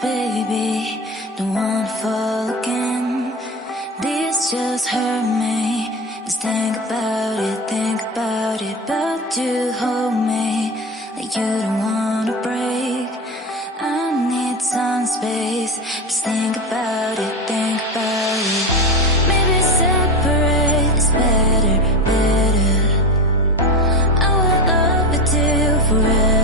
baby, don't wanna fall again. This just hurt me. Just think about it, but you hold me like you don't wanna break. I need some space. Just think about it, Maybe separate is better. I will love you till forever.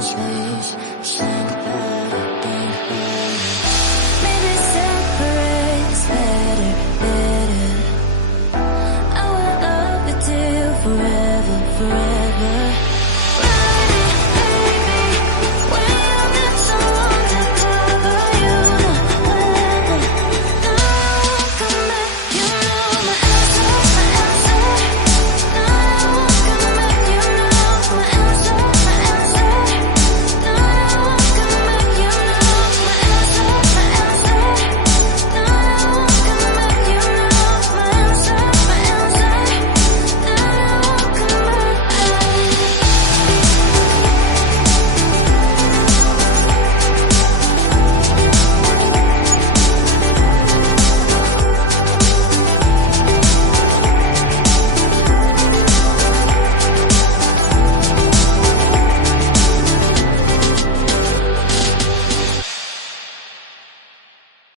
Space.